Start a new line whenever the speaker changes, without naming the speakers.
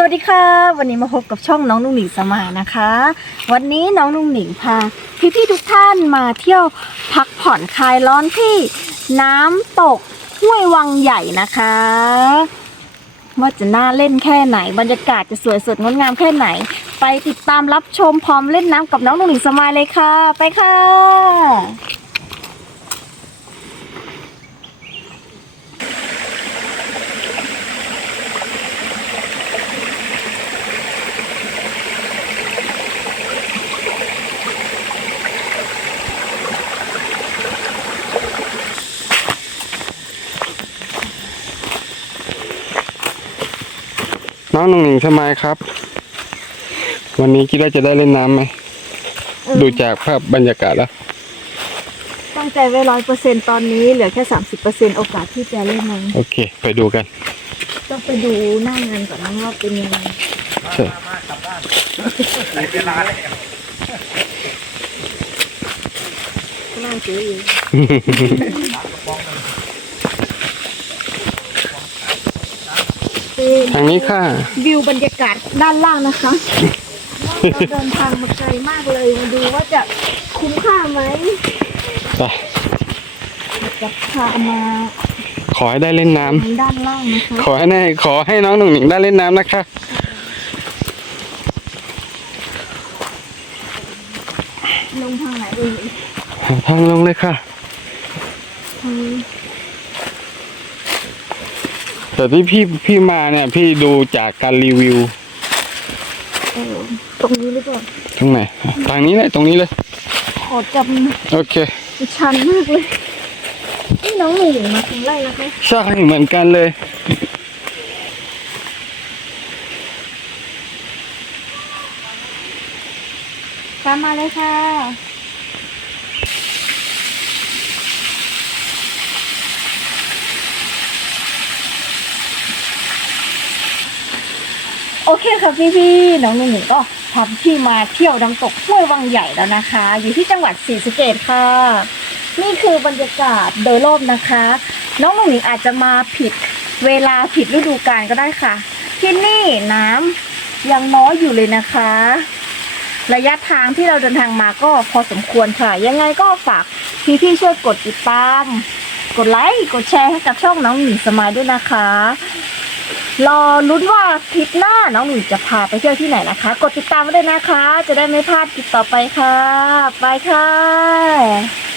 สวัสดีค่ะ วันนี้มาพบกับช่องน้องนุ่งหนิงสมานะคะ วันนี้น้องนุ่งหนิงพาพี่ๆทุกท่านมาเที่ยวพักผ่อนคลายร้อนที่น้ำตกห้วยวังใหญ่นะคะว่าจะน่าเล่นแค่ไหน บรรยากาศจะสวยสดงดงามแค่ไหน ไปติดตามรับชมพร้อมเล่นน้ำกับน้องนุ่งหนิงสมาเลยค่ะ ไปค่ะ
น้องหนุ่งหนิงสมัยครับ วันนี้คิดว่าจะได้เล่นน้ำไหม ดูจากภาพบรรยากาศแล้ว
ตั้งใจไว้ร้อยเปอร์เซ็นตอนนี้เหลือแค่สามสิบเปอร์เซ็นโอกาสที่จะเล่นไหม
โอเค ไปดูกัน
ต้องไปดูหน้างานก่อนนะว่าเป็นยังไง
ใช่
ก็น่าซื้ออยู่ เป็น
ทางนี้ค่ะ
วิวบรรยากาศด้านล่างนะคะเราเดินทางมาไกลมากเลยมาดูว่าจะคุ้มค่าไหม
ไป
จะพามา
ขอให้ได้เล่นน้ำ
ทางด้านล่างนะคะ
ขอให้ได้ขอให้น้องหนุ่งหนิงได้เล่นน้ำนะคะ
ลงทางไหนเอ่ย
หาทางลงเลยค่ะ
ทางนี้
แต่ที่พี่พี่มาเนี่ย พี่ดูจากการรีวิว
เออตรงนี้หรือเปล่า
ตรงไหนทางนี้เลยตรงนี้เลย
ขอจับ
โอเค
ชันมากเลยนี่น้องหนูมาครั้งแรกนะคะ
ใช่เหมือนกันเลย
ตามมาเลยค่ะ โอเคค่ะพี่พี่น้องหนึ่งก็พาพี่มาเที่ยวน้ำตกห้วยวังใหญ่แล้วนะคะ อยู่ที่จังหวัดศรีสะเกษค่ะ นี่คือบรรยากาศโดยรอบนะคะ น้องหนุ่งอาจจะมาผิดเวลาผิดฤดูกาลก็ได้ค่ะ ที่นี่น้ำยังน้อยอยู่เลยนะคะ ระยะทางที่เราเดินทางมาก็พอสมควรค่ะ ยังไงก็ฝากพี่ๆช่วยกดติดตาม กดไลค์กดแชร์ให้กับช่องน้องหมีสมายด้วยนะคะ รอลุ้นว่าทริปหน้าน้องหมีจะพาไปเที่ยวที่ไหนนะคะ กดติดตามไว้ด้วยนะคะ จะได้ไม่พลาดคลิปต่อไปค่ะ ไปค่ะ